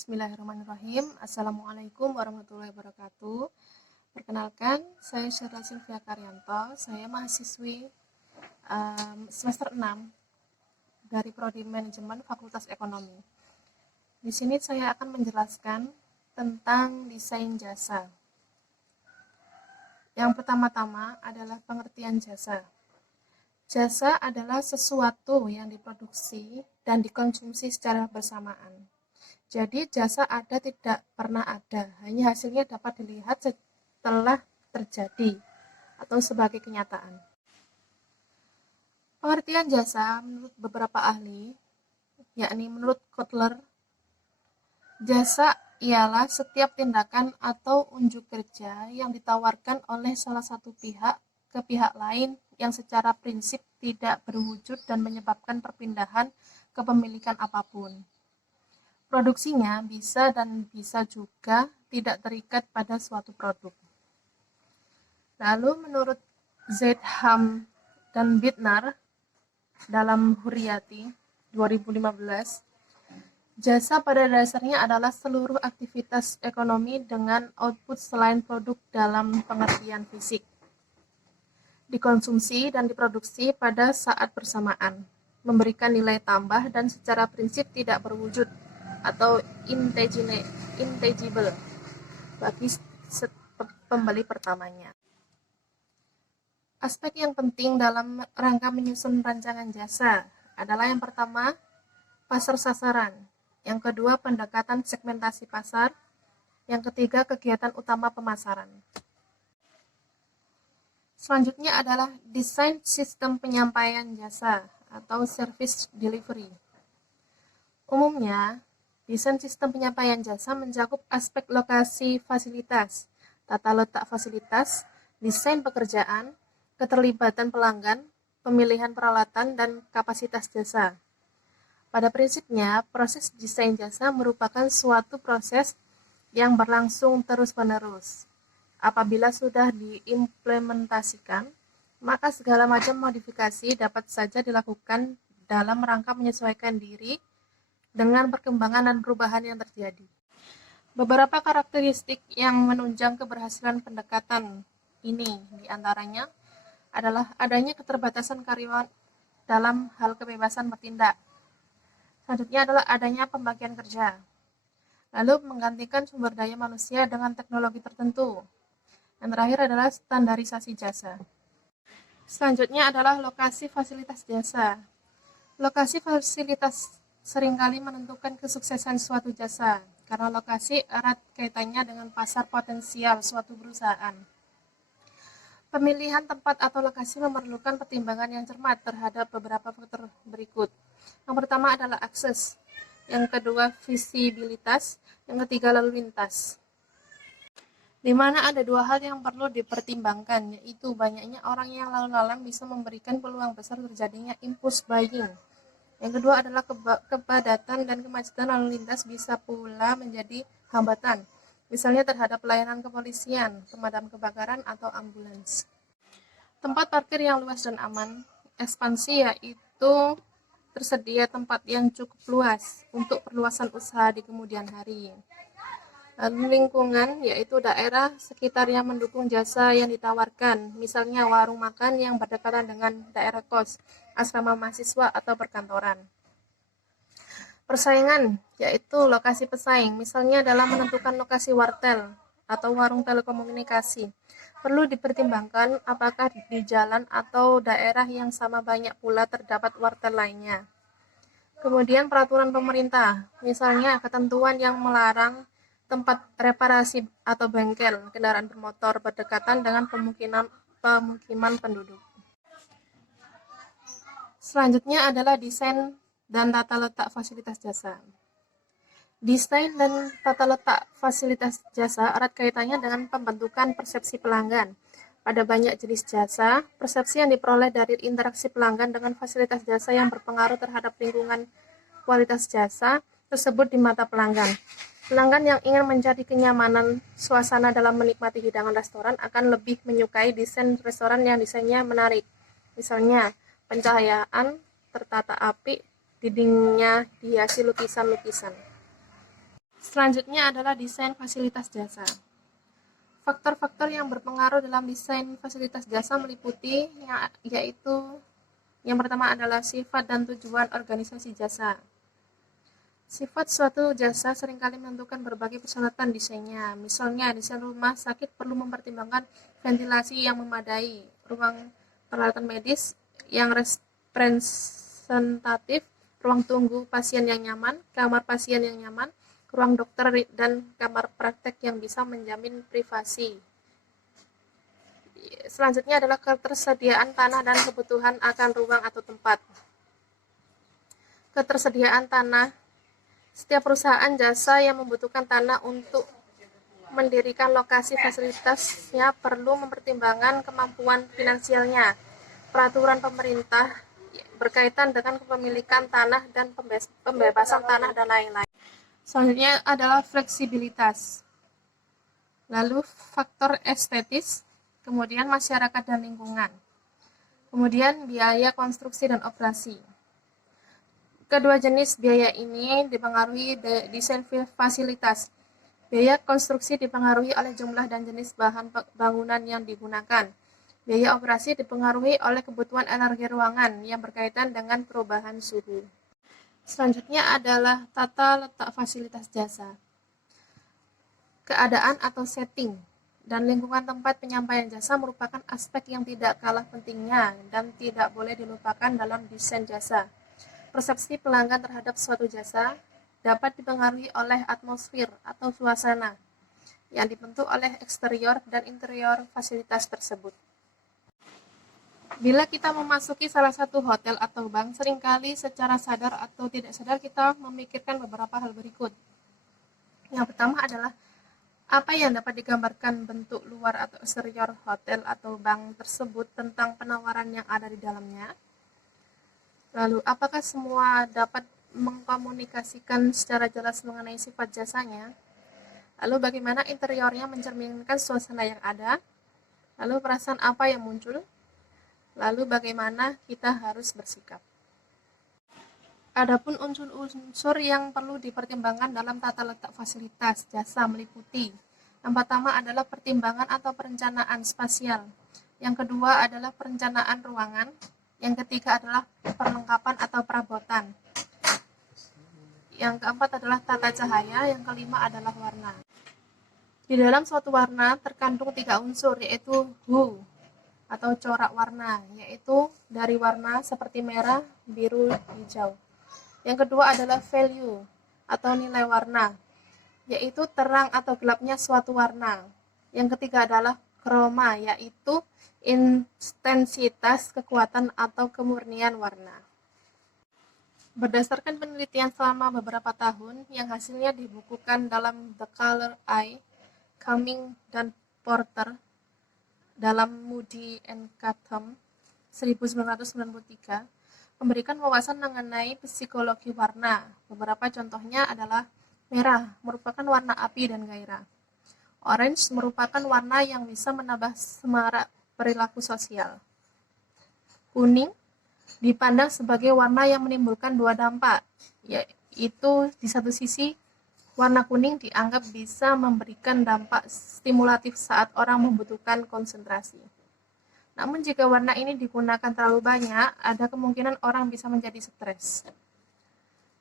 Bismillahirrahmanirrahim. Assalamualaikum warahmatullahi wabarakatuh. Perkenalkan, saya Syarla Sylvia Karyanto. Saya mahasiswi semester 6 dari Prodi Manajemen Fakultas Ekonomi. Di sini saya akan menjelaskan tentang desain jasa. Yang pertama-tama adalah pengertian jasa. Jasa adalah sesuatu yang diproduksi dan dikonsumsi secara bersamaan. Jadi jasa ada tidak pernah ada, hanya hasilnya dapat dilihat setelah terjadi atau sebagai kenyataan. Pengertian jasa menurut beberapa ahli, yakni menurut Kotler, jasa ialah setiap tindakan atau unjuk kerja yang ditawarkan oleh salah satu pihak ke pihak lain yang secara prinsip tidak berwujud dan menyebabkan perpindahan kepemilikan apapun. Produksinya bisa dan bisa juga tidak terikat pada suatu produk. Lalu menurut Zeidham dan Bittner dalam Hurriyati 2015, jasa pada dasarnya adalah seluruh aktivitas ekonomi dengan output selain produk dalam pengertian fisik, dikonsumsi dan diproduksi pada saat bersamaan, memberikan nilai tambah dan secara prinsip tidak berwujud atau intangible bagi pembeli pertamanya. Aspek yang penting dalam rangka menyusun rancangan jasa adalah yang pertama, pasar sasaran, yang kedua, pendekatan segmentasi pasar, yang ketiga, kegiatan utama pemasaran. Selanjutnya adalah desain sistem penyampaian jasa atau service delivery. Umumnya, desain sistem penyampaian jasa mencakup aspek lokasi fasilitas, tata letak fasilitas, desain pekerjaan, keterlibatan pelanggan, pemilihan peralatan, dan kapasitas jasa. Pada prinsipnya, proses desain jasa merupakan suatu proses yang berlangsung terus-menerus. Apabila sudah diimplementasikan, maka segala macam modifikasi dapat saja dilakukan dalam rangka menyesuaikan diri dengan perkembangan dan perubahan yang terjadi. Beberapa karakteristik yang menunjang keberhasilan pendekatan ini diantaranya adalah adanya keterbatasan karyawan dalam hal kebebasan bertindak. Selanjutnya adalah adanya pembagian kerja. Lalu menggantikan sumber daya manusia dengan teknologi tertentu. Yang terakhir adalah standarisasi jasa. Selanjutnya adalah lokasi fasilitas jasa. Lokasi fasilitas seringkali menentukan kesuksesan suatu jasa, karena lokasi erat kaitannya dengan pasar potensial suatu perusahaan. Pemilihan tempat atau lokasi memerlukan pertimbangan yang cermat terhadap beberapa faktor berikut. Yang pertama adalah akses, yang kedua visibilitas, yang ketiga lalu lintas. Di mana ada dua hal yang perlu dipertimbangkan, yaitu banyaknya orang yang lalu lalang bisa memberikan peluang besar terjadinya impulse buying. Yang kedua adalah kepadatan dan kemacetan lalu lintas bisa pula menjadi hambatan, misalnya terhadap pelayanan kepolisian, pemadam kebakaran, atau ambulans. Tempat parkir yang luas dan aman, ekspansi yaitu tersedia tempat yang cukup luas untuk perluasan usaha di kemudian hari. Lalu lingkungan, yaitu daerah sekitar yang mendukung jasa yang ditawarkan, misalnya warung makan yang berdekatan dengan daerah kos, asrama mahasiswa, atau perkantoran. Persaingan, yaitu lokasi pesaing, misalnya dalam menentukan lokasi wartel atau warung telekomunikasi. Perlu dipertimbangkan apakah di jalan atau daerah yang sama banyak pula terdapat wartel lainnya. Kemudian peraturan pemerintah, misalnya ketentuan yang melarang tempat reparasi atau bengkel kendaraan bermotor berdekatan dengan pemukiman penduduk. Selanjutnya adalah desain dan tata letak fasilitas jasa. Desain dan tata letak fasilitas jasa erat kaitannya dengan pembentukan persepsi pelanggan. Pada banyak jenis jasa, persepsi yang diperoleh dari interaksi pelanggan dengan fasilitas jasa yang berpengaruh terhadap lingkungan kualitas jasa tersebut di mata pelanggan. Pelanggan yang ingin mencari kenyamanan suasana dalam menikmati hidangan restoran akan lebih menyukai desain restoran yang desainnya menarik. Misalnya, pencahayaan tertata apik, dindingnya dihiasi lukisan-lukisan. Selanjutnya adalah desain fasilitas jasa. Faktor-faktor yang berpengaruh dalam desain fasilitas jasa meliputi yaitu yang pertama adalah sifat dan tujuan organisasi jasa. Sifat suatu jasa seringkali menentukan berbagai persyaratan desainnya. Misalnya, desain rumah sakit perlu mempertimbangkan ventilasi yang memadai, ruang peralatan medis yang representatif, ruang tunggu pasien yang nyaman, kamar pasien yang nyaman, ruang dokter dan kamar praktek yang bisa menjamin privasi. Selanjutnya adalah ketersediaan tanah dan kebutuhan akan ruang atau tempat. Ketersediaan tanah. Setiap perusahaan jasa yang membutuhkan tanah untuk mendirikan lokasi fasilitasnya perlu mempertimbangkan kemampuan finansialnya, peraturan pemerintah berkaitan dengan kepemilikan tanah dan pembebasan tanah dan lain-lain. Selanjutnya adalah fleksibilitas. Lalu faktor estetis, kemudian masyarakat dan lingkungan. Kemudian biaya konstruksi dan operasi. Kedua jenis biaya ini dipengaruhi desain fasilitas. Biaya konstruksi dipengaruhi oleh jumlah dan jenis bahan bangunan yang digunakan. Biaya operasi dipengaruhi oleh kebutuhan energi ruangan yang berkaitan dengan perubahan suhu. Selanjutnya adalah tata letak fasilitas jasa. Keadaan atau setting dan lingkungan tempat penyampaian jasa merupakan aspek yang tidak kalah pentingnya dan tidak boleh dilupakan dalam desain jasa. Persepsi pelanggan terhadap suatu jasa dapat dipengaruhi oleh atmosfer atau suasana yang dibentuk oleh eksterior dan interior fasilitas tersebut. Bila kita memasuki salah satu hotel atau bank, seringkali secara sadar atau tidak sadar kita memikirkan beberapa hal berikut. Yang pertama adalah apa yang dapat digambarkan bentuk luar atau eksterior hotel atau bank tersebut tentang penawaran yang ada di dalamnya. Lalu, apakah semua dapat mengkomunikasikan secara jelas mengenai sifat jasanya? Lalu, bagaimana interiornya mencerminkan suasana yang ada? Lalu, perasaan apa yang muncul? Lalu, bagaimana kita harus bersikap? Adapun unsur-unsur yang perlu dipertimbangkan dalam tata letak fasilitas jasa meliputi. Yang pertama adalah pertimbangan atau perencanaan spasial. Yang kedua adalah perencanaan ruangan. Yang ketiga adalah perlengkapan atau perabotan. Yang keempat adalah tata cahaya. Yang kelima adalah warna. Di dalam suatu warna terkandung 3 unsur, yaitu hue atau corak warna, yaitu dari warna seperti merah, biru, hijau. Yang kedua adalah value atau nilai warna, yaitu terang atau gelapnya suatu warna. Yang ketiga adalah chroma, yaitu intensitas, kekuatan, atau kemurnian warna. Berdasarkan penelitian selama beberapa tahun yang hasilnya dibukukan dalam The Color Eye, Cumming dan Porter dalam Moody and Chatham 1993, memberikan wawasan mengenai psikologi warna. Beberapa contohnya adalah merah merupakan warna api dan gairah. Orange merupakan warna yang bisa menambah semarak perilaku sosial. Kuning dipandang sebagai warna yang menimbulkan 2 dampak, yaitu di satu sisi, warna kuning dianggap bisa memberikan dampak stimulatif saat orang membutuhkan konsentrasi. Namun jika warna ini digunakan terlalu banyak, ada kemungkinan orang bisa menjadi stres.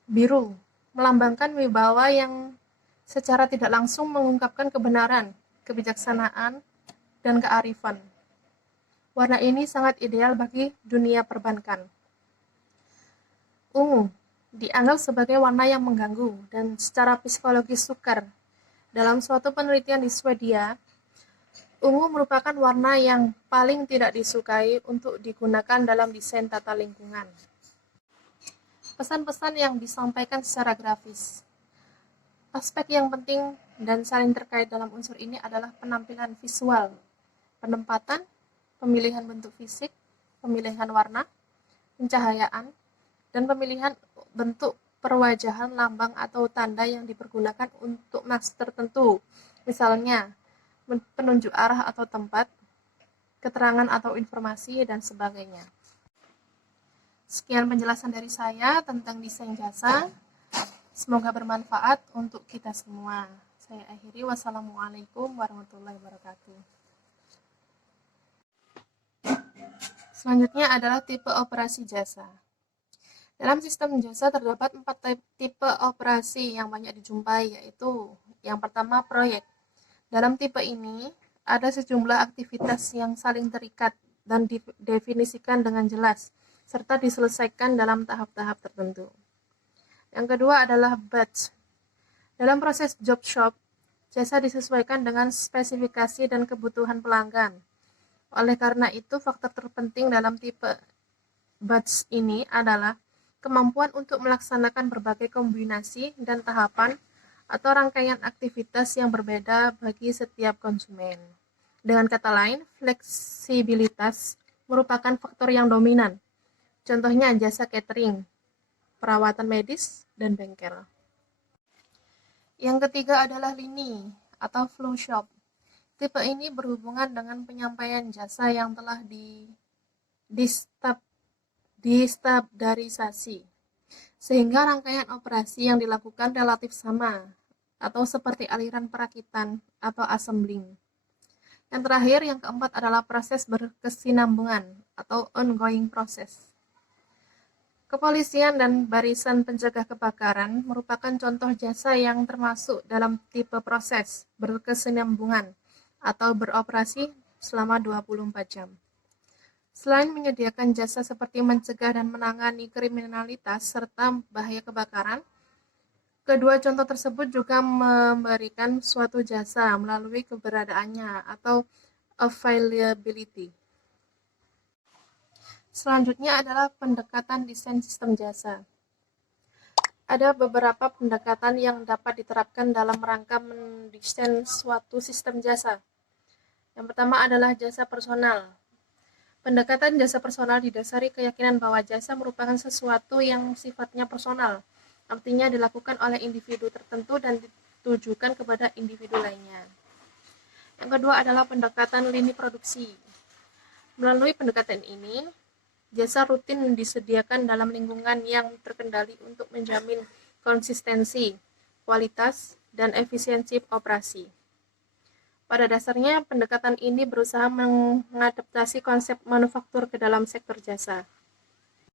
Biru melambangkan wibawa yang secara tidak langsung mengungkapkan kebenaran, kebijaksanaan, dan kearifan. Warna ini sangat ideal bagi dunia perbankan. Ungu dianggap sebagai warna yang mengganggu dan secara psikologis sukar. Dalam suatu penelitian di Swedia, ungu merupakan warna yang paling tidak disukai untuk digunakan dalam desain tata lingkungan. Pesan-pesan yang disampaikan secara grafis. Aspek yang penting dan saling terkait dalam unsur ini adalah penampilan visual, penempatan, pemilihan bentuk fisik, pemilihan warna, pencahayaan, dan pemilihan bentuk perwajahan lambang atau tanda yang dipergunakan untuk maksud tertentu. Misalnya, penunjuk arah atau tempat, keterangan atau informasi, dan sebagainya. Sekian penjelasan dari saya tentang desain jasa. Semoga bermanfaat untuk kita semua. Saya akhiri. Wassalamualaikum warahmatullahi wabarakatuh. Selanjutnya adalah tipe operasi jasa. Dalam sistem jasa terdapat 4 tipe operasi yang banyak dijumpai, yaitu yang pertama proyek. Dalam tipe ini, ada sejumlah aktivitas yang saling terikat dan didefinisikan dengan jelas, serta diselesaikan dalam tahap-tahap tertentu. Yang kedua adalah batch. Dalam proses job shop, jasa disesuaikan dengan spesifikasi dan kebutuhan pelanggan. Oleh karena itu, faktor terpenting dalam tipe batch ini adalah kemampuan untuk melaksanakan berbagai kombinasi dan tahapan atau rangkaian aktivitas yang berbeda bagi setiap konsumen. Dengan kata lain, fleksibilitas merupakan faktor yang dominan. Contohnya jasa catering, perawatan medis, dan bengkel. Yang ketiga adalah lini atau flow shop. Tipe ini berhubungan dengan penyampaian jasa yang telah distandarisasi, sehingga rangkaian operasi yang dilakukan relatif sama, atau seperti aliran perakitan atau assembling. Yang terakhir, yang keempat adalah proses berkesinambungan atau ongoing process. Kepolisian dan barisan pencegah kebakaran merupakan contoh jasa yang termasuk dalam tipe proses berkesinambungan atau beroperasi selama 24 jam. Selain menyediakan jasa seperti mencegah dan menangani kriminalitas serta bahaya kebakaran, kedua contoh tersebut juga memberikan suatu jasa melalui keberadaannya atau availability. Selanjutnya adalah pendekatan desain sistem jasa. Ada beberapa pendekatan yang dapat diterapkan dalam rangka mendesain suatu sistem jasa. Yang pertama adalah jasa personal. Pendekatan jasa personal didasari keyakinan bahwa jasa merupakan sesuatu yang sifatnya personal, artinya dilakukan oleh individu tertentu dan ditujukan kepada individu lainnya. Yang kedua adalah pendekatan lini produksi. Melalui pendekatan ini, jasa rutin disediakan dalam lingkungan yang terkendali untuk menjamin konsistensi, kualitas, dan efisiensi operasi. Pada dasarnya, pendekatan ini berusaha mengadaptasi konsep manufaktur ke dalam sektor jasa.